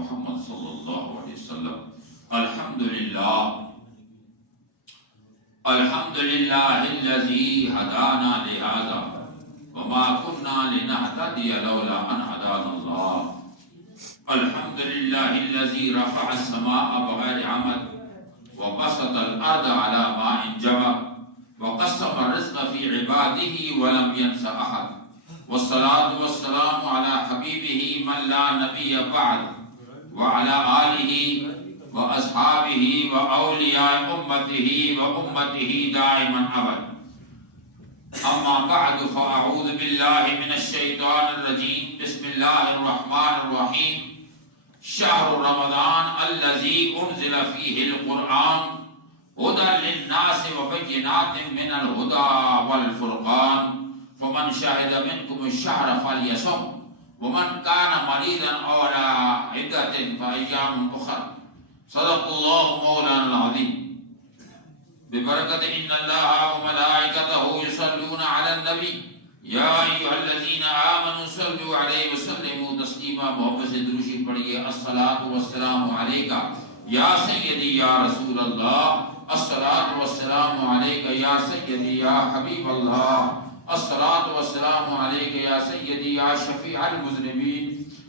محمد صلی اللہ علیہ وسلم. الحمدللہ الذی ہدانا لہذا وما كنا لنهتدي لولا ان هدانا الله. الحمدللہ الذی رفع السماء بغیر عمد وبسط الارض على ماء جمد وقسم الرزق في عباده ولم ينس احد. والصلاة والسلام على حبيبه من لا نبي بعد وعلى آله وأصحابه وأولياء أمته وأمته دائما أبد. أما بعد فأعوذ بالله من الشيطان الرجيم. بسم الله الرحمن الرحيم. شهر رمضان الذي أنزل فيه القرآن هدى للناس وبينات من الهدى والفرقان. فمن شهد منكم الشهر فليصم ومن كان مريضا أو على عدة فأيام أخرى. صدق الله مولانا العظيم. ببركة إن الله وملائكته يصلون على النبي يا أيها الذين آمنوا صلوا عليه وسلموا تسليما. محبت سے درود پڑھیے. الصلاة والسلام عليك يا سيدي يا رسول الله. الصلاة والسلام عليك يا سيدي يا حبيب الله. الصلاة والسلام عليك يا سيدي يا شفيع المذنبين.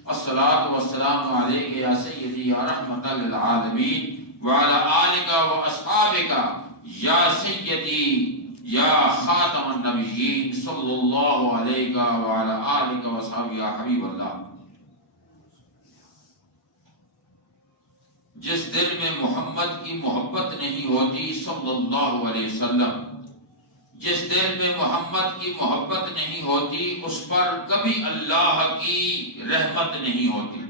الصلاة والسلام عليك يا سيدي يا رحمة للعالمين وعلى آلك وأصحابك يا سيدي يا خاتم النبيين صلى الله عليك وعلى آلك وأصحابك يا حبيب الله. جس دل میں محمد کی محبت نہیں ہوتی صلی اللہ علیہ وسلم، جس دل میں محمد کی محبت نہیں ہوتی اس پر کبھی اللہ کی رحمت نہیں ہوتی.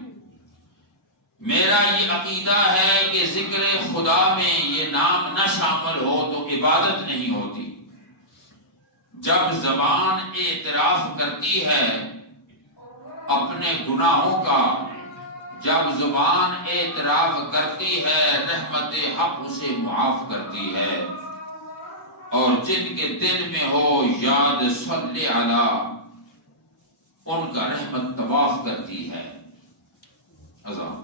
میرا یہ عقیدہ ہے کہ ذکر خدا میں یہ نام نہ شامل ہو تو عبادت نہیں ہوتی. جب زبان اعتراف کرتی ہے اپنے گناہوں کا، جب زبان اعتراف کرتی ہے رحمت حق اسے معاف کرتی ہے. اور جن کے دل میں ہو یاد صلی علی ان کا رحمت طواف کرتی ہے. اذان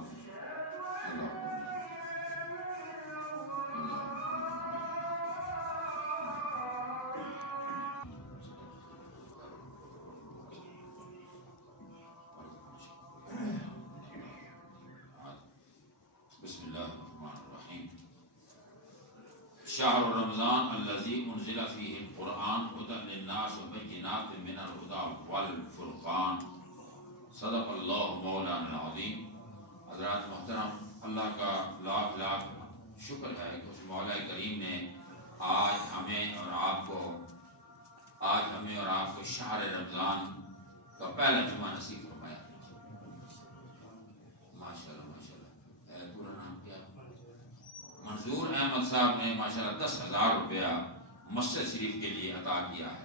شهر رمضان الذي انزل فيه القرآن هدى للناس وبينات من الهدى والفرقان. صدق اللہ مولانا العظیم. حضرات محترم، اللہ کا لاکھ لاکھ شکر ہے کہ اس مولا کریم نے آج ہمیں اور آپ کو شہر رمضان کا پہلا جمعہ نصیب فرمایا. ماشاءاللہ ماشاءاللہ. پورا نام کیا؟ منظور احمد صاحب نے ماشاءاللہ 10,000 روپیہ مسجد شریف کے لیے عطا کیا ہے.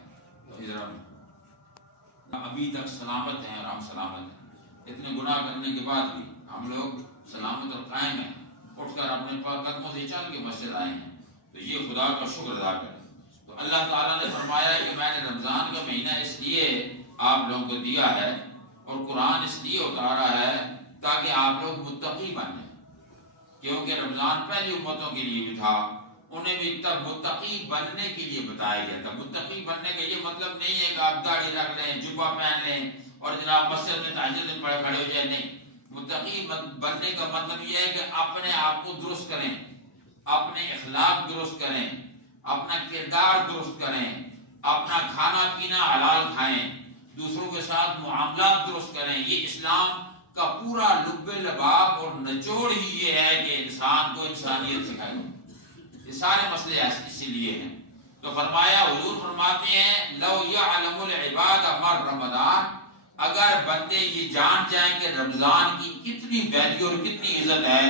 تو ابھی تک سلامت ہیں اور ہم سلامت ہیں. اتنے گناہ کرنے کے بعد بھی ہم لوگ سلامت اور قائم ہیں. اٹھ کر اپنے قدموں سے چل کے مسجد آئے ہیں. تو یہ خدا کا شکر ادا کریں. تو اللہ تعالیٰ نے فرمایا کہ میں نے رمضان کا مہینہ اس لیے آپ لوگوں کو دیا ہے اور قرآن اس لیے اتارا ہے تاکہ آپ لوگ متقی بنیں. کیونکہ رمضان پہلی امتوں کے لیے بھی تھا، انہیں بھی تب متقی بننے کے لیے بتایا گیا تھا. متقی بننے کا یہ مطلب نہیں ہے کہ آپ داڑھی رکھ لیں، جبہ پہن لیں اور جناب مسجد میں تہجد میں کھڑے ہو جائیں. نہیں، متقی بننے کا مطلب یہ ہے کہ اپنے آپ کو درست کریں، اپنے اخلاق درست کریں، اپنا کردار درست کریں، اپنا کھانا پینا حلال کھائیں، دوسروں کے ساتھ معاملات درست کریں. یہ اسلام کا پورا لب لباب اور نچوڑ ہی یہ ہے کہ انسان کو انسانیت سکھائے. یہ سارے مسئلے اسی لیے ہیں. تو فرمایا، حضور فرماتے ہیں لو یعلم العباد مر رمضان، اگر بندے یہ جان جائیں کہ رمضان کی کتنی ویلیو اور کتنی عزت ہے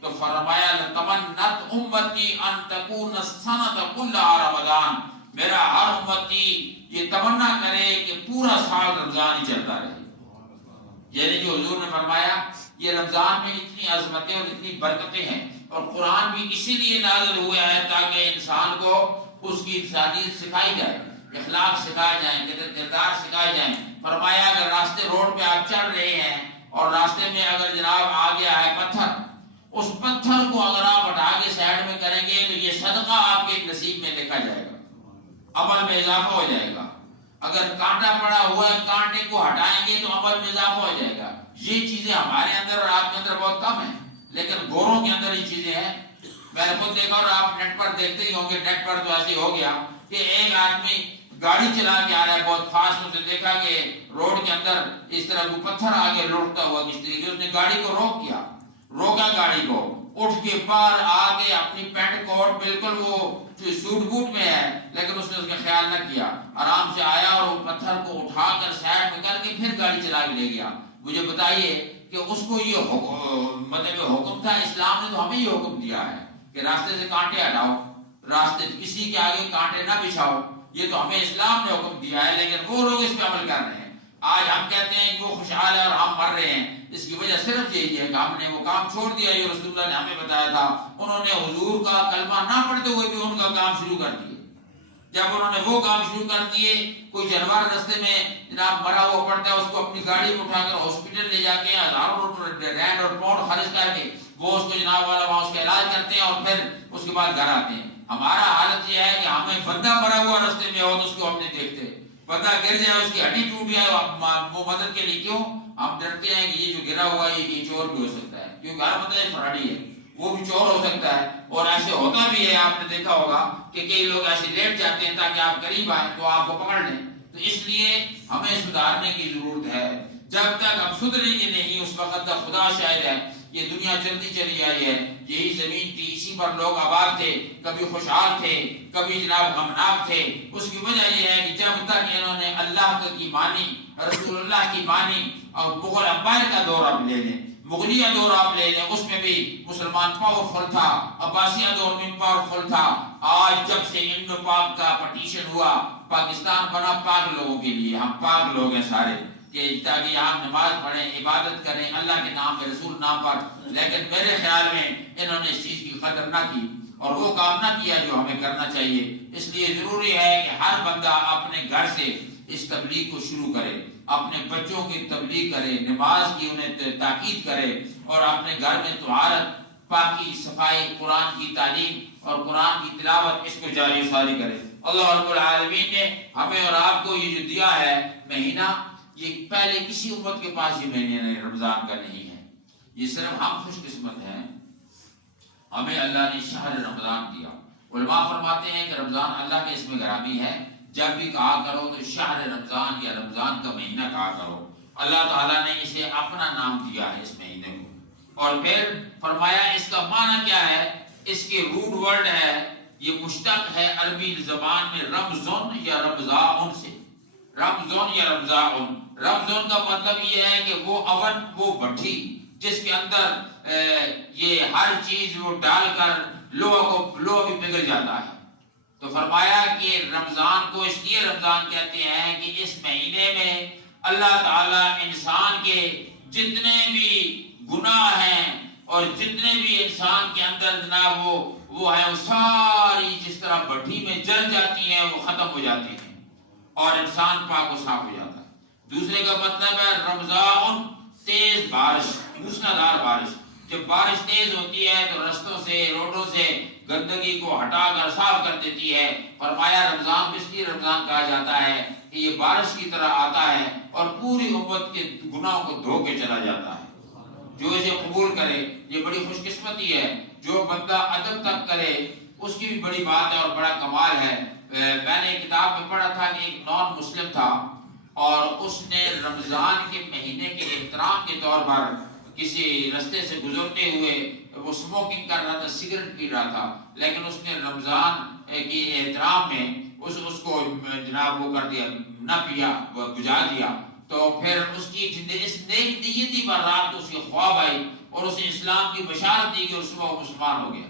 تو فرمایا لتمنت امتی ان تکون السنۃ کلھا رمضان. میرا ہر امتی یہ تمنا کرے کہ پورا سال رمضان ہی چلتا رہے. یعنی جو حضور نے فرمایا یہ رمضان میں اتنی عظمتیں اور اتنی برکتیں ہیں اور قرآن بھی اسی لیے نازل ہوا ہے تاکہ انسان کو اس کی انسانیت سکھائی جائے، اخلاق سکھائے جائیں، کردار سکھائے جائیں. فرمایا اگر راستے روڈ پہ آپ چل رہے ہیں اور راستے میں اگر جناب آ گیا ہے پتھر کو اگر آپ ہٹا کے سائڈ میں کریں گے تو یہ صدقہ آپ کے نصیب میں لکھا جائے گا، عمل میں اضافہ ہو جائے گا۔ اگر کانٹا پڑا ہوا ہے، کانٹے کو ہٹائیں گے تو عمل میں اضافہ ہو جائے گا۔ یہ چیزیں ہمارے اندر اور آپ کے اندر بہت کم ہیں، لیکن گوروں کے اندر یہ چیزیں ہیں۔ میں نے خود دیکھا، اور آپ نیٹ پر دیکھتے ہی ہوں گے، نیٹ پر تو ایسے ہو گیا کہ ایک آدمی گاڑی چلا کے آ رہا ہے بہت فاسٹ، اسے دیکھا کہ روڈ کے اندر اس طرح وہ پتھر آگے لوٹتا ہوا کس طریقے، اس نے گاڑی کو روکا گاڑی کو، اٹھ کے باہر آ کے اپنی پینٹ کوٹ بالکل وہ سوٹ بوٹ میں ہے، لیکن اس نے اس کا خیال نہ کیا، آرام سے آیا اور وہ پتھر کو اٹھا کر سائڈ میں کر کے پھر گاڑی چلا کے لے گیا۔ مجھے بتائیے کہ اس کو یہ مطلب حکم تھا، اسلام نے تو ہمیں یہ حکم دیا ہے کہ راستے سے کانٹے ہٹاؤ، راستے کسی کے آگے کانٹے نہ بچھاؤ، یہ تو ہمیں اسلام نے حکم دیا ہے، لیکن وہ لوگ اس پہ عمل کر رہے ہیں۔ آج ہم کہتے ہیں کہ وہ خوشحال ہے اور ہم مر رہے ہیں، اس کی وجہ صرف یہی ہے کہ ہم نے وہ کام چھوڑ دیا جو رسول اللہ نے ہمیں بتایا تھا۔ انہوں نے حضور کا کلمہ نہ پڑھتے ہوئے بھی ان کا کام شروع کر دیے۔ جب انہوں نے وہ کام شروع کر دیے، کوئی جانور رستے میں جناب مرا ہوا پڑتا ہے، اس کو اپنی گاڑی میں اٹھا کر ہاسپٹل لے جا کے ہزاروں رینڈ اور پاؤنڈ خرچ کر کے وہ اس کو جناب والا وہاں اس کا علاج کرتے ہیں اور پھر اس کے بعد گھر آتے ہیں۔ ہمارا حالت یہ ہے کہ ہمیں بندہ مرا ہوا رستے میں ہو تو اس کو ہم نہیں دیکھتے، بندہ گر جائے، اس کی ہڈی ٹوٹ جائے، وہ مدد کے لیے کیوں ہم ڈرتے ہیں کہ یہ جو گرا ہوا ہے یہ چور بھی ہو سکتا ہے، کیونکہ ہر بندہ ایک فراری ہے، وہ بھی چور ہو سکتا ہے۔ اور ایسے ہوتا بھی ہے، آپ نے دیکھا ہوگا کہ کئی لوگ ایسے لیٹ جاتے ہیں تاکہ آپ قریب آئیں تو آپ کو پکڑ لیں۔ تو اس لیے ہمیں سدھارنے کی ضرورت ہے۔ جب تک ہم سدھریں گے نہیں اس وقت تک خدا شاہد ہے یہ دنیا چلتی چلی آئی ہے، یہی زمین تھی، اسی پر لوگ آباد تھے، کبھی خوشحال تھے، کبھی جناب غمناک تھے۔ اس کی وجہ یہ ہے کہ جب تک انہوں نے اللہ کی مانی، رسول اللہ کی مانی، اور مغل امپائر کا دور آپ لے لیں، مغلیہ دور آپ لے لیں، اس میں بھی مسلمان پاورفل تھا، عباسیہ دور میں پاورفل تھا۔ آج جب سے انڈو پاک کا پٹیشن ہوا، پاکستان بنا پاک لوگوں کے لیے، ہم پاک لوگ ہیں سارے، کہ تاکہ یہاں نماز پڑھیں، عبادت کریں اللہ کے نام پہ، رسول نام پر۔ لیکن میرے خیال میں انہوں نے اس چیز کی قدر نہ کی اور وہ کام نہ کیا جو ہمیں کرنا چاہیے۔ اس لیے ضروری ہے کہ ہر بندہ اپنے گھر سے اس تبلیغ کو شروع کرے، اپنے بچوں کی تبلیغ کرے، نماز کی انہیں تاکید کرے، اور اپنے گھر میں طہارت، پاکی، صفائی، قرآن کی تعلیم اور قرآن کی تلاوت اس کو جاری ساری کرے۔ اللہ رب العالمین نے ہمیں اور آپ کو یہ جو دیا ہے مہینہ، یہ پہلے کسی امت کے پاس یہ مہینہ رمضان کا نہیں ہے، یہ صرف ہم خوش قسمت ہیں، ہمیں اللہ نے شہر رمضان دیا۔ علماء فرماتے ہیں کہ رمضان اللہ کے اسم گرامی ہے، جب بھی کہا کرو تو شہر رمضان یا رمضان کا مہینہ کہا کرو۔ اللہ تعالیٰ نے اسے اپنا نام دیا ہے اس مہینے کو، اور پھر فرمایا اس کا معنی کیا ہے، اس کے روٹ ورڈ ہے، یہ مشتق ہے عربی زبان میں رمضان یا رمضان سے، رمضان یا رمضان۔ رمضان کا مطلب یہ ہے کہ وہ اون، وہ بھٹی جس کے اندر یہ ہر چیز وہ ڈال کر لوہا بھی پگھل جاتا ہے۔ تو فرمایا کہ رمضان کو اس لیے رمضان کہتے ہیں کہ اس مہینے میں اللہ تعالیٰ انسان کے جتنے بھی گناہ ہیں اور جتنے بھی انسان کے اندر جناب وہ ہے، وہ ساری جس طرح بھٹی میں جل جاتی ہیں وہ ختم ہو جاتی ہیں اور انسان پاک و صاف ہو جاتا ہے۔ دوسرے کا مطلب ہے رمضان، تیز بارش، موسلادھار بارش۔ جب بارش تیز ہوتی ہے تو رستوں سے، روڈوں سے گندگی کو ہٹا کر صاف کر دیتی ہے۔ فرمایا رمضان اس لیے رمضان کہا جاتا ہے کہ یہ بارش کی طرح آتا ہے اور پوری امت کے گناہوں کو دھو کے چلا جاتا ہے۔ جو اسے قبول کرے یہ بڑی خوش قسمتی ہے، جو بندہ ادب تک کرے اس کی بھی بڑی بات ہے اور بڑا کمال ہے۔ میں نے ایک کتاب میں پڑھا تھا کہ ایک نان مسلم تھا اور اس نے رمضان کے مہینے کے احترام کے طور پر کسی رستے سے گزرتے ہوئے وہ سموکنگ کر رہا تھا، سگریٹ پی رہا تھا، لیکن اس نے رمضان کے احترام میں اس کو جناب وہ کر دیا، نہ پیا، بجھا دیا۔ تو پھر اس کی اس نیک نیتی پر رات کو اس کی خواب آئی اور اسے اسلام کی بشارت دی کہ اور صبح وہ مسلمان ہو گیا۔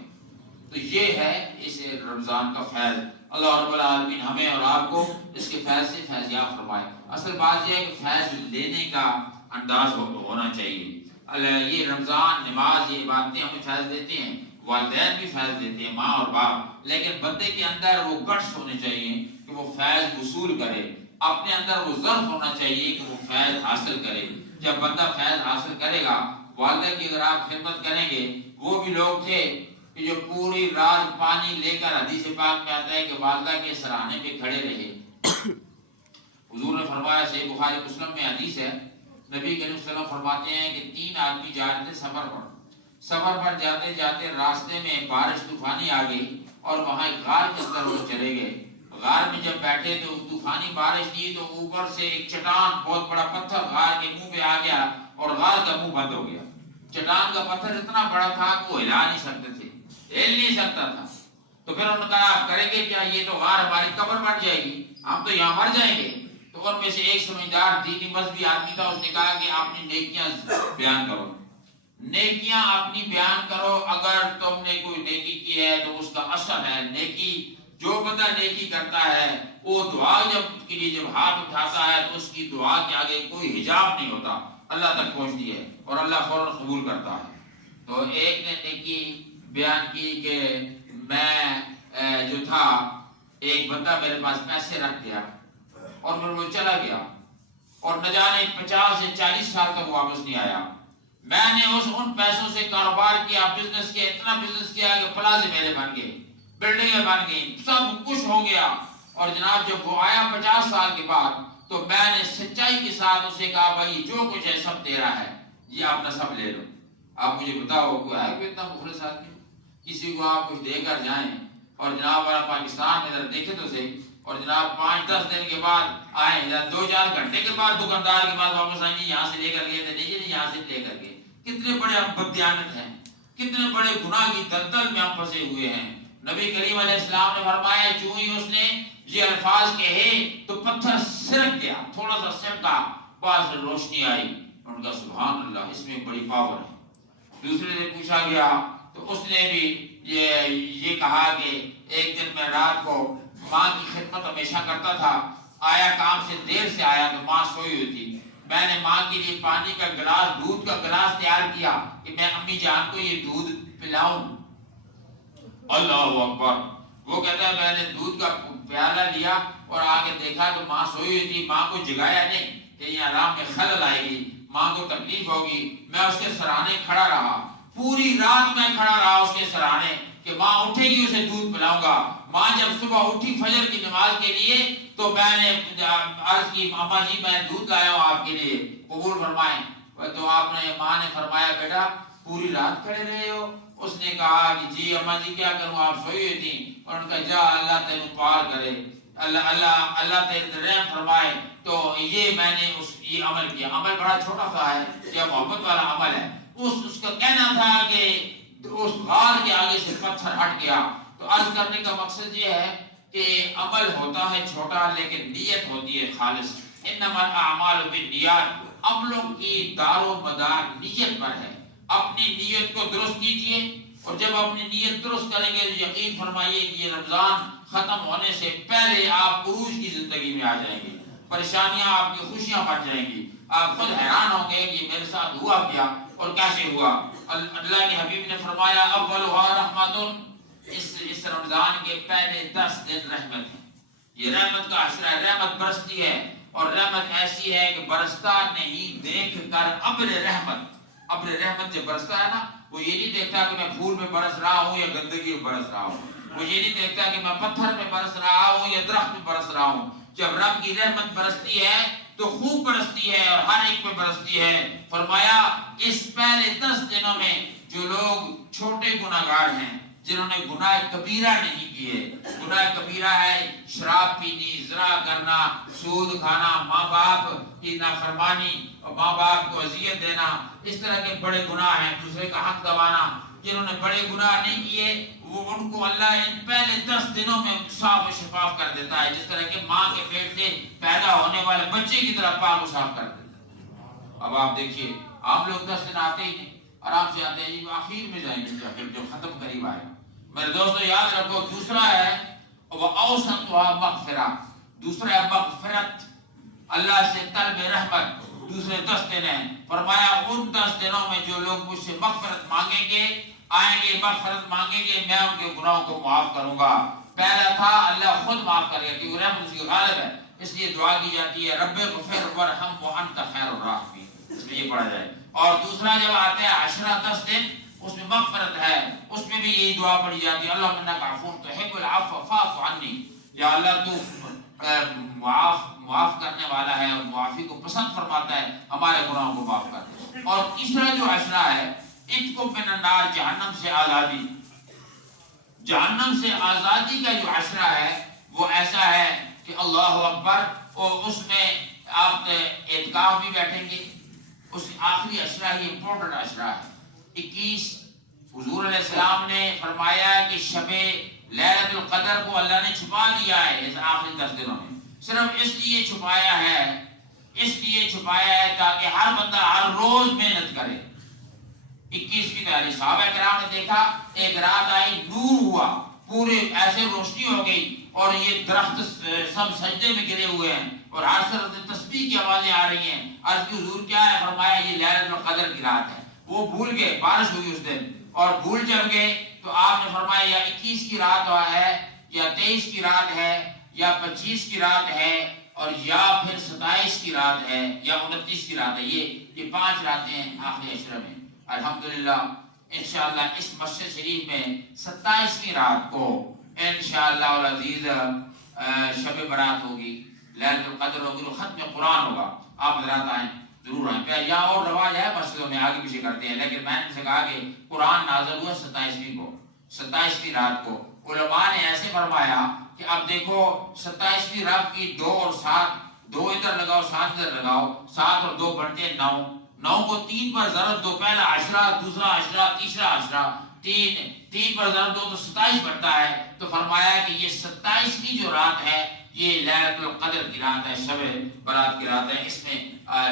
تو یہ ہے اس رمضان کا فیض۔ اللہ رب العالمین ہمیں اور آپ کو اس کے فیض سے فیضیاب فرمائے۔ اصل بات یہ ہے کہ فیض لینے کا انداز ہونا چاہیے۔ یہ رمضان، نماز، یہ عبادتیں ہمیں فیض دیتے ہیں، والدین بھی فیض دیتے ہیں، ماں اور باپ، لیکن بندے کے اندر وہ گٹس ہونے چاہیے کہ وہ فیض وصول کرے، اپنے اندر وہ ظرف ہونا چاہیے کہ وہ فیض حاصل کرے۔ جب بندہ فیض حاصل کرے گا والدہ کی اگر آپ خدمت کریں گے، وہ بھی لوگ تھے کہ جو پوری رات پانی لے کر، حدیث پاک میں آتا ہے کہ والدہ کے سراہنے پہ کھڑے رہے۔ حضور نے فرمایا، صحیح بخاری مسلم میں حدیث ہے، نبی کریم صلی اللہ علیہ وسلم فرماتے ہیں کہ 3 آدمی جا رہے تھے سفر پر جاتے جاتے راستے میں بارش طوفانی آ گئی اور وہاں ایک غار کے اندر وہ چلے گئے۔ غار میں جب بیٹھے تو طوفانی بارش تھی تو اوپر سے ایک چٹان، بہت بڑا پتھر غار کے منہ پہ آ گیا اور غار کا منہ بند ہو گیا۔ چٹان کا پتھر اتنا بڑا تھا کہ وہ ہلا نہیں سکتے تھے، ہل نہیں سکتا تھا۔ تو پھر انہوں نے کہا آپ کریں گے کیا؟ یہ تو غار ہماری قبر بن جائے گی، ہم تو یہاں مر جائیں گے۔ تو ان میں سے ایک سمجھدار دینی مذہبی آدمی تھا، اس نے کہا کہ اپنی نیکیاں بیان کرو، نیکیاں اپنی بیان کرو، اگر تم نے کوئی نیکی کی ہے تو اس کا اثر ہے نیکی۔ جو بندہ نیکی کرتا ہے وہ دعا کے لیے جب ہاتھ اٹھاتا ہے تو اس کی دعا کے آگے کوئی حجاب نہیں ہوتا، اللہ تک پہنچتی ہے اور اللہ فوراً قبول کرتا ہے۔ تو ایک نے نیکی بیان کی کہ میں جو تھا، ایک بندہ میرے پاس پیسے رکھ دیا اور پھر وہ چلا گیا اور نہ جانے 50 سے 40 سال تک واپس نہیں آیا۔ میں نے ان پیسوں سے کاروبار کیا، بزنس کیا، اتنا بزنس کیا کہ پلازے میرے بن گئے، بلڈنگیں بن گئی، سب کچھ ہو گیا۔ اور جناب جب وہ آیا 50 سال کے بعد تو میں نے سچائی کے ساتھ اسے کہا بھائی جو کچھ ہے سب تیرا ہے، یہ اپنا سب لے لو۔ آپ مجھے بتاؤ کوئی ہے کوئی اتنا مخلص آدمی؟ کسی کو آپ کچھ دے کر جائیں اور جناب والا پاکستان میں ذرا دیکھے تو صحیح، اور جناب 5-10 دن کے بعد آئے یا 2-4 گھنٹے کے بعد دکاندار کے بعد واپس آئیں گے، یہاں سے لے کر گئے تھے، نہیں یہاں سے لے کر گئے۔ کتنے بڑے ہم بددیانت ہیں، کتنے بڑے گناہ کی دلدل میں ہم پھنسے ہوئے ہیں۔ نبی کریم علیہ السلام نے فرمایا جو ہی اس نے یہ الفاظ کہے تو پتھر سرک گیا، تھوڑا سا سرکا، بعد سے روشنی آئی۔ ان کا سبحان اللہ، اس میں بڑی پاور ہے۔ دوسرے سے پوچھا گیا تو اس نے بھی یہ کہا کہ ایک دن میں رات کو ماں کی خدمت ہمیشہ کرتا تھا، آیا کام سے دیر سے آیا تو ماں سوئی ہوئی تھی، میں نے ماں کے لیے پانی کا گلاس، دودھ کا گلاس تیار کیا کہ میں امی جان کو یہ دودھ پلاؤں۔ اللہ اکبر! وہ کہتا ہے میں نے دودھ کا پیالہ لیا اور آگے دیکھا تو ماں سوئی ہوئی تھی، ماں کو جگایا نہیں کہ یہ آرام میں خلل آئے گی، ماں کو تکلیف ہوگی۔ میں اس کے سرانے کھڑا رہا، پوری رات میں کھڑا رہا اس کے سرانے کہ ماں اٹھے گی اسے دودھ پلاؤں گا۔ ماں جب صبح اٹھی فجر کی نماز کے لیے تو میں نے عرض کی اماں جی میں دودھ لایا ہوں آپ کے لیے، قبول فرمائیں۔ تو آپ نے ماں نے فرمایا بیٹا پوری رات کھڑے رہے ہو؟ اس نے کہا کہ جی اماں جی کیا کروں، آپ سوئی ہوئی تھی۔ اور ان کا جا اللہ تیرے پار کرے، اللہ تیرے رحم فرمائے۔ تو یہ میں نے یہ عمل کیا۔ عمل بڑا چھوٹا سا ہے، یہ محبت والا عمل ہے۔ اس کا کہنا تھا کہ اس غار کے آگے سے پتھر ہٹ گیا۔ تو عرض کرنے کا مقصد یہ ہے کہ عمل ہوتا ہے چھوٹا لیکن نیت ہوتی ہے خالص۔ انما الاعمال بالنیات، عملوں کی دار و مدار نیت پر ہے۔ اپنی نیت کو درست کیجئے، اور جب اپنی نیت درست کریں گے تو یقین فرمائیے کہ یہ رمضان ختم ہونے سے پہلے آپ عروج کی زندگی میں آ جائیں گے، پریشانیاں آپ کی خوشیاں بن جائیں گی۔ آپ خود حیران ہوں گے کہ میرے ساتھ ہوا کیا اور کیسے ہوا۔ اللہ کے حبیب نے فرمایا اولھا رحمت، اس رمضان کے پہلے 10 دن رحمت ہے، یہ رحمت کا عشرہ ہے، رحمت برستی ہے، اور رحمت ایسی ہے کہ برستا نہیں دیکھ کر ابر رحمت۔ ابر رحمت جب برستا ہے نا، وہ یہ نہیں دیکھتا کہ میں پھول میں برس رہا ہوں یا گندگی میں برس رہا ہوں، وہ یہ نہیں دیکھتا کہ میں پتھر میں برس رہا ہوں یا درخت میں برس رہا ہوں۔ جب رب کی رحمت برستی ہے تو خوب برستی ہے اور ہر ایک پہ برستی ہے۔ فرمایا اس پہلے 10 دنوں میں جو لوگ چھوٹے گناہگار ہیں، جنہوں نے گناہ کبیرہ نہیں کیے، گناہ کبیرہ ہے شراب پینی، زنا کرنا، سود کھانا، ماں باپ کی نافرمانی اور ماں باپ کو اذیت دینا، اس طرح کے بڑے گناہ ہیں، دوسرے کا حق دبانا۔ جنہوں نے بڑے گناہ نہیں کیے وہ ان کو اللہ ان پہلے 10 دنوں میں صاف و شفاف کر دیتا ہے، جس طرح کہ ماں کے پیٹ سے پیدا ہونے والے بچے کی طرح پاک و صاف کر دیتا ہے۔ اب آپ دیکھیے عام لوگ 10 دن آتے ہی نہیں، آرام سے آتے ہیں، یہ آخر میں جائیں گے جب ختم قریب آئے۔ میرے دوستو یاد رکھو، دوسرا ہے وَأَوْسَطُهَا مَغْفِرَةٌ، دوسرا ہے مغفرت، اللہ سے طلب رحمت۔ دوسرے 10 دن ہیں، فرمایا ان 10 دنوں میں جو لوگ مجھ سے مغفرت مانگیں گے، آئیں گے مغفرت مانگیں گے، میں ان کے گناہوں کو معاف کروں گا۔ پہلا تھا اللہ خود معاف کرے گا کیونکہ رحمت اس کی غالب ہے، اس لیے دعا کی جاتی ہے رب اغفر وارحم وانت خیر الراحمین، اس میں یہ پڑھا جائے اور دوسرا جب آتا ہے عشرہ 10 دن، اس میں مغفرت ہے، اس میں بھی یہی دعا پڑھی جاتی ہے، اللہم انک عفو تحب العفو فاعف عنی، یا اللہ تو معاف کرنے والا ہے اور معافی کو پسند فرماتا ہے، ہمارے گناہوں کو معاف کر دے۔ اور تیسرا جو عشرہ ہے، عتق من النار، جہنم سے آزادی، جہنم سے آزادی کا جو عشرہ ہے وہ ایسا ہے کہ اللہ اکبر، اور اس میں آپ اعتکاف بھی بیٹھیں گے، اس آخری عشرہ ہی امپورٹنٹ عشرہ ہے۔ 21 حضور علیہ السلام نے فرمایا کہ شب لیلۃ القدر کو اللہ نے چھپا دیا ہے اس آخری 10 دنوں میں، صرف اس لیے چھپایا ہے تاکہ ہر بندہ ہر روز محنت کرے۔ 21 کی تیاری، صحابہ کرام نے دیکھا ایک رات آئی، نور ہوا، پورے ایسے روشنی ہو گئی اور یہ درخت سب سجدے میں گرے ہوئے ہیں اور ہر طرف تسبیح کی آوازیں آ رہی ہیں۔ عرض کی حضور کیا ہے؟ فرمایا یہ لیلۃ القدر کی رات ہے۔ وہ بھول گئے، بارش ہوگی اس دن، اور بھول جب گئے تو آپ نے فرمایا یا 21 کی رات ہے، یا 23 کی رات ہے، یا 25 کی رات ہے، اور یا پھر 27 کی رات ہے، یا 29 کی رات ہے۔ یہ 5 راتیں ہیں آخری عشرہ میں۔ الحمدللہ انشاءاللہ اس مسجد شریف میں 27ویں رات کو انشاءاللہ العزیز شب برات ہوگی، لیلۃ القدر ہوگی، ختم قرآن ہوگا۔ آپ حضرات آئیں، ضرور آئیں۔ پہ یہاں اور رواج ہے مسجدوں میں آگے پیچھے کرتے ہیں، لیکن میں نے ان سے کہا کہ قرآن نازل ہوا 27ویں کو، 27ویں رات کو۔ علماء نے ایسے فرمایا کہ اب دیکھو 27ویں رات کی 2 اور 7، 2 ادھر لگاؤ 7 ادھر لگاؤ، 7 اور 2 بنتے ہیں 9، 9 کو 3 پر ضرب دو، پہلا عشرہ، دوسرا عشرہ، تیسرا عشرہ، 3 پر ضرب دو تو 27 بنتا ہے۔ تو فرمایا کہ یہ 27ویں جو رات ہے یہ لیلۃ القدر کی رات ہے، شب برات کی رات ہے۔ اس میں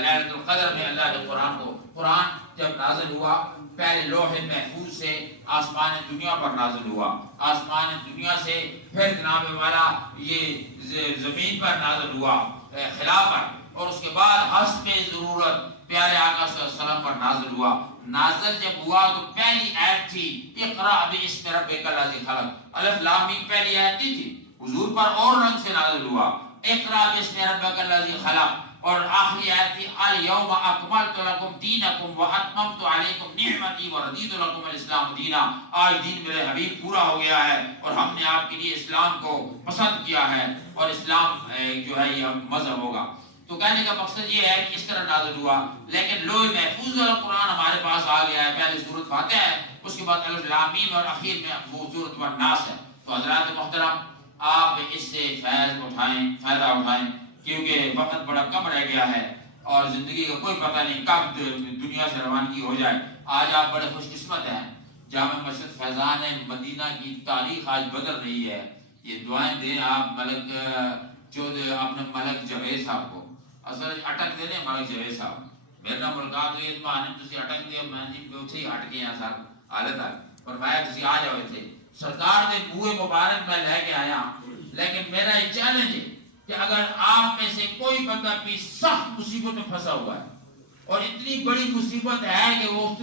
لیلۃ القدر میں اللہ نے قرآن جب نازل ہوا پہلے لوح محفوظ سے آسمان دنیا پر نازل ہوا، آسمان دنیا سے پھر جناب والا یہ زمین پر نازل ہوا خلا پر، اور اس کے بعد حسب ضرورت پیارے آقا صلی اللہ علیہ وسلم پر نازل ہوا۔ نازل جب ہوا تو پہلی آیت تھی اقرأ باسم ربک الذی خلق، الف لام میم پہلی آیت نہیں تھی، حضور پر اور رنگ سے نازل ہوا اقرأ باسم ربک الذی خلق، اور آخری آیت تھی الیوم اکملت لکم دینکم واتممت علیکم نعمتی ورضیت لکم الاسلام دینا، آج دین میرے حبیب پورا ہو گیا ہے اور ہم نے آپ کے لیے اسلام کو پسند کیا ہے، اور اسلام جو ہے یہ مذہب ہوگا۔ تو کہنے کا مقصد یہ ہے کہ اس طرح نازل ہوا، لیکن لوح محفوظ والا قرآن ہمارے پاس آ گیا ہے۔ پہلے سورۃ فاتحہ ہے، اس کے بعد الف لام میم، اور اخیر میں وہ سورۃ الناس ہے۔ تو حضرات محترم آپ اس سے فائدہ اٹھائیں، کیونکہ وقت بڑا کم رہ گیا ہے اور زندگی کا کوئی پتہ نہیں کب دنیا سے روانگی ہو جائے۔ آج آپ بڑے خوش قسمت ہیں، جامع مسجد فیضان مدینہ کی تاریخ آج بدل رہی ہے۔ یہ دعائیں دیں آپ ملک اپنے ملک جاوید صاحب کو، اصل اٹک دے دیں ملک جاوید صاحب، میرے نام ملکات ہوئی تو آنے تسی اٹک دے، میں جی اتھے ہی ہٹ گئے ہیں سر حالت ہے، فرمایا تسی آ جاؤ اتھے، سرکار دے بوئے مبارک میں لے کے آیا۔ لیکن میرا یہ چیلنج ہے کہ اگر آپ میں سے کوئی بندہ بھی سخت مصیبت میں پھنسا ہوا ہے اور اتنی بڑی مصیبت ہے کہ وہ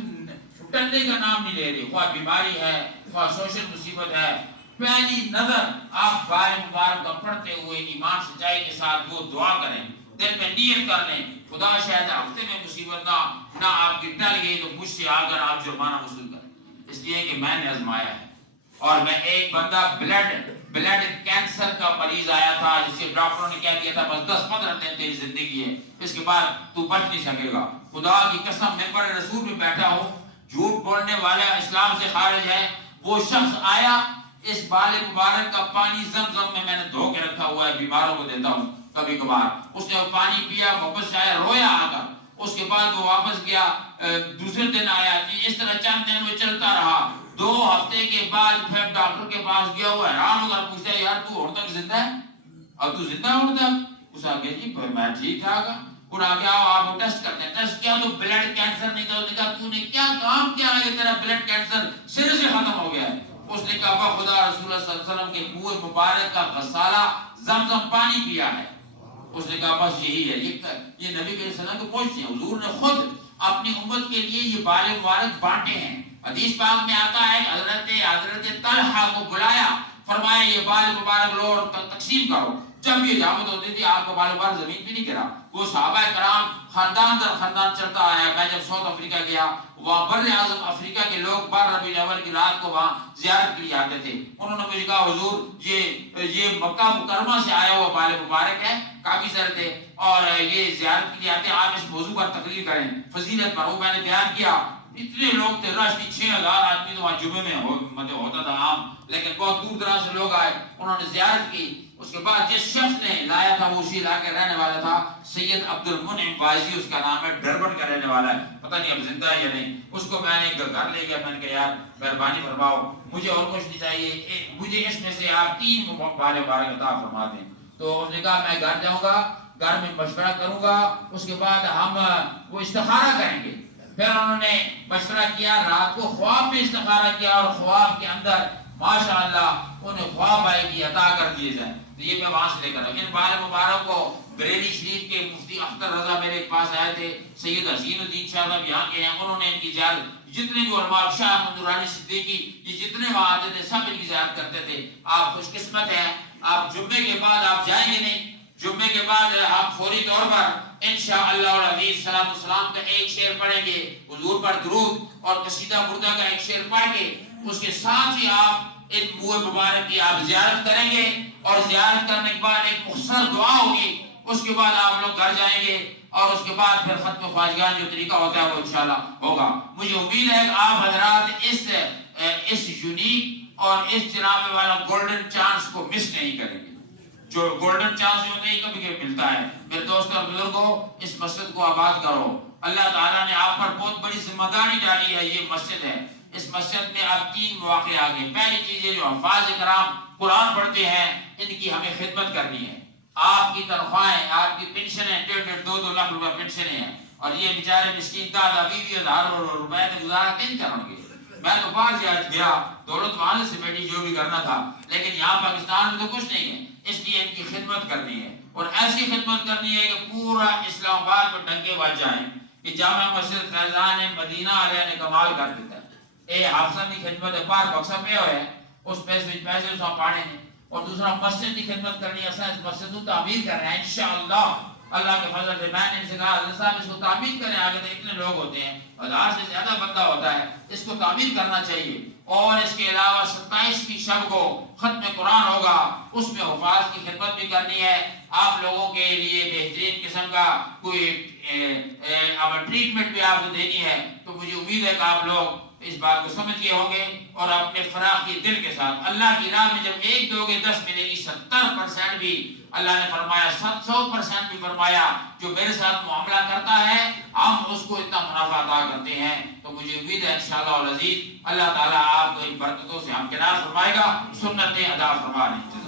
ٹلنے کا نام نہیں لے رہی، خواہ بیماری ہے، خواہ سوشل مصیبت ہے، پہلی نظر آپ بارے مبارک کا پڑھتے ہوئے ایمان سچائی کے ساتھ وہ دعا کریں، دل میں نیت کر لیں خدا شاید ہفتے میں مصیبت نہ آپ کی ٹل گئی تو مجھ سے آ کر آپ جرمانہ وصول کریں، اس لیے کہ میں نے آزمایا ہے۔ اور میں ایک بندہ بلڈ کینسر کا مریض آیا تھا جسے ڈاکٹروں نے کہہ دیا تھا بس 10-15 دن تیری زندگی ہے، اس کے بعد تو بچ نہیں سکے گا۔ خدا کی قسم ممبر رسول میں بیٹھا ہوں، جھوٹ بولنے والا اسلام سے خارج ہے، وہ شخص آیا، اس بال مبارک کا پانی زمزم میں نے دھو کے رکھا ہوا ہے، بیماروں کو دیتا ہوں کبھی کبھار، اس نے وہ پانی پیا، واپس سے آیا، رویا آ کر، اس کے بعد وہ واپس گیا، دوسرے دن آیا، اس طرح چند دن میں چلتا رہا۔ 2 ہفتے کے بعد پھر ڈاکٹر کے پاس گیا، وہ حیران ہو کر پوچھتا ہے یار تو اور تک زندہ ہے؟ اب تو زندہ ہے اور تک؟ اس آگے جی میں ٹھیک ٹھاک ہوں۔ پھر آگے آؤ آپ ٹیسٹ کرتے ہیں، ٹیسٹ کیا تو بلڈ کینسر نہیں تھا۔ اس نے کہا تو نے کیا کام کیا ہے تیرا بلڈ کینسر سر سے ختم ہو گیا ہے؟ اس نے کہا خدا رسول اللہ صلی اللہ علیہ وسلم کے منہ مبارک کا غسالہ زمزم پانی پیا ہے۔ اس نے کہا بس یہی ہے، یہ نبی کے وسلم کو پوچھتے ہیں، حضور نے خود اپنی امت کے لیے یہ بال مبارک بانٹے ہیں۔ حدیث پاک میں آتا ہے حضرت طلحہ کو بلایا، فرمایا یہ بال مبارک لو اور تقسیم کرو۔ جب یہ اجابت ہوتی تھی آپ کا بال بار زمین پہ نہیں گرا. وہ صحابہ کرام خاندان در خاندان چلتا آیا. میں جب ساؤتھ افریقہ گیا وہاں بر اعظم افریقہ کے لوگ 12 ربیع الاول کی رات کو وہاں زیارت کے لیے آتے تھے. انہوں نے مجھے کہا حضور یہ مکہ مکرمہ سے آیا ہوا بال مبارک ہے, کافی سارے تھے, اور یہ زیارت کے لیے آتے ہیں, آپ اس موضوع پر تقریر کریں فضیلت پر. وہ میں نے بیان کیا, اتنے لوگ تھے, رش تھی 6000 آدمی. تو وہاں جمعے میں مطلب ہوتا تھا عام, لیکن بہت دور دراز سے لوگ آئے, انہوں نے زیارت کی. اس کے بعد جس شخص نے لایا تھا وہ اسی علاقے رہنے والا تھا, سید عبد المنعم بازی اس کا نام ہے, ڈربن کا رہنے والا ہے, پتہ نہیں اب زندہ ہے یا نہیں. اس کو میں نے گھر لے گیا, میں نے کہا یار مہربانی فرماؤ, مجھے اور کچھ نہیں چاہیے, مجھے اس میں سے آپ 3 بال مبارک عطا فرما دیں. تو اس نے کہا میں گھر جاؤں گا, گھر میں مشورہ کروں گا, اس کے بعد ہم وہ استخارہ کریں گے. پھر انہوں نے مشورہ کیا, رات کو خواب میں استخارہ کیا, اور خواب کے اندر ماشاءاللہ انہیں خواب آئے کہ عطا کر دیے جائیں. تو یہ میں وہاں سے لے کر آؤں. ان بال مبارک کو بریلی شریف کے مفتی اختر رضا میرے پاس آئے تھے, سید حسین الدین شاہ صاحب یہاں کے ہیں, انہوں نے ان کی زیارت, جتنے بھی علماء, شاہ محمد نورانی صدیقی, یہ جتنے وہاں آتے تھے سب ان کی زیارت کرتے تھے. آپ خوش قسمت ہیں, آپ جمعے کے بعد آپ جائیں گے نہیں, جمعے کے بعد آپ فوری طور پر انشاءاللہ العزیز صلاۃ والسلام کا ایک شعر پڑھیں گے, حضور پر درود اور قصیدہ بردہ کا ایک شعر پڑھ کے اس کے ساتھ ہی آپ ان بوئے مبارک کی آپ زیارت کریں گے, اور زیارت کرنے کے بعد ایک مختصر دعا ہوگی, اس کے بعد آپ لوگ گھر جائیں گے, اور اس کے بعد پھر ختم خواجگان جو طریقہ ہوتا ہے وہ انشاءاللہ ہوگا. مجھے امید ہے کہ آپ حضرات اس یونیک اور اس جناب والا گولڈن چانس کو مس نہیں کریں گے. جو گولڈن چانس جو نہیں کبھی کبھی ملتا ہے. میرے دوستوں اور بزرگوں, اس مسجد کو آباد کرو. اللہ تعالیٰ نے آپ پر بہت بڑی ذمہ داری ڈالی ہے, یہ مسجد ہے. اس مسجد میں اب 3 مواقع آ گئے. پہلی چیز یہ جو حفاظ کرام قرآن پڑھتے ہیں, ان کی ہمیں خدمت کرنی ہے. آپ کی تنخواہیں, آپ کی پینشنیں 1.5-2 لاکھ روپے پینشنیں ہیں, اور یہ بیچارے مسکین 10,000-20,000 روپے سے گزارا کن کریں گے. میں تو باہر سے آج گیا, دولت وہاں سے بیٹھی جو بھی کرنا تھا, لیکن یہاں پاکستان میں تو کچھ نہیں ہے. اس لیے ان کی خدمت کرنی ہے, اور ایسی خدمت کرنی ہے کہ پورا اسلام آباد میں ڈنکے بج جائیں کہ جامع مسجد فیضان مدینہ علیہ نے کمال کر دیتا ہے. اے حافظہ کی خدمت ہے, پار بکسا پہ ہے, اس پیسے اس پاڑے ہیں. اور دوسرا مسجد کی خدمت کرنی ہے. اس مسجد کو تعمیر کر رہے ہیں انشاءاللہ, اللہ کے فضل سے. میں نے ان سے کہا حضرت صاحب اس کو تعمیر کریں, آگے تو اتنے لوگ ہوتے ہیں, 1000 سے زیادہ بندہ ہوتا ہے, اس کو تعمیر کرنا چاہیے. اور اس کے علاوہ 27 شب کو ختم قرآن ہوگا, اس میں حفاظ کی خدمت بھی کرنی ہے. آپ لوگوں کے لیے بہترین قسم کا کوئی ٹریٹمنٹ بھی آپ کو دینی ہے. تو مجھے امید ہے کہ آپ لوگ اس بات کو سمجھ گئے ہوں گے, اور اپنے فراخی دل کے ساتھ اللہ کی راہ میں جب 1 دو گے 10 ملے گی. 70% بھی اللہ نے فرمایا, 700% بھی فرمایا, جو میرے ساتھ معاملہ کرتا ہے ہم اس کو اتنا منافع عطا کرتے ہیں. تو مجھے امید ہے انشاءاللہ العزیز اللہ تعالیٰ آپ کو ان برکتوں سے ہمکنار فرمائے گا, سنتیں ادا فرما لیں.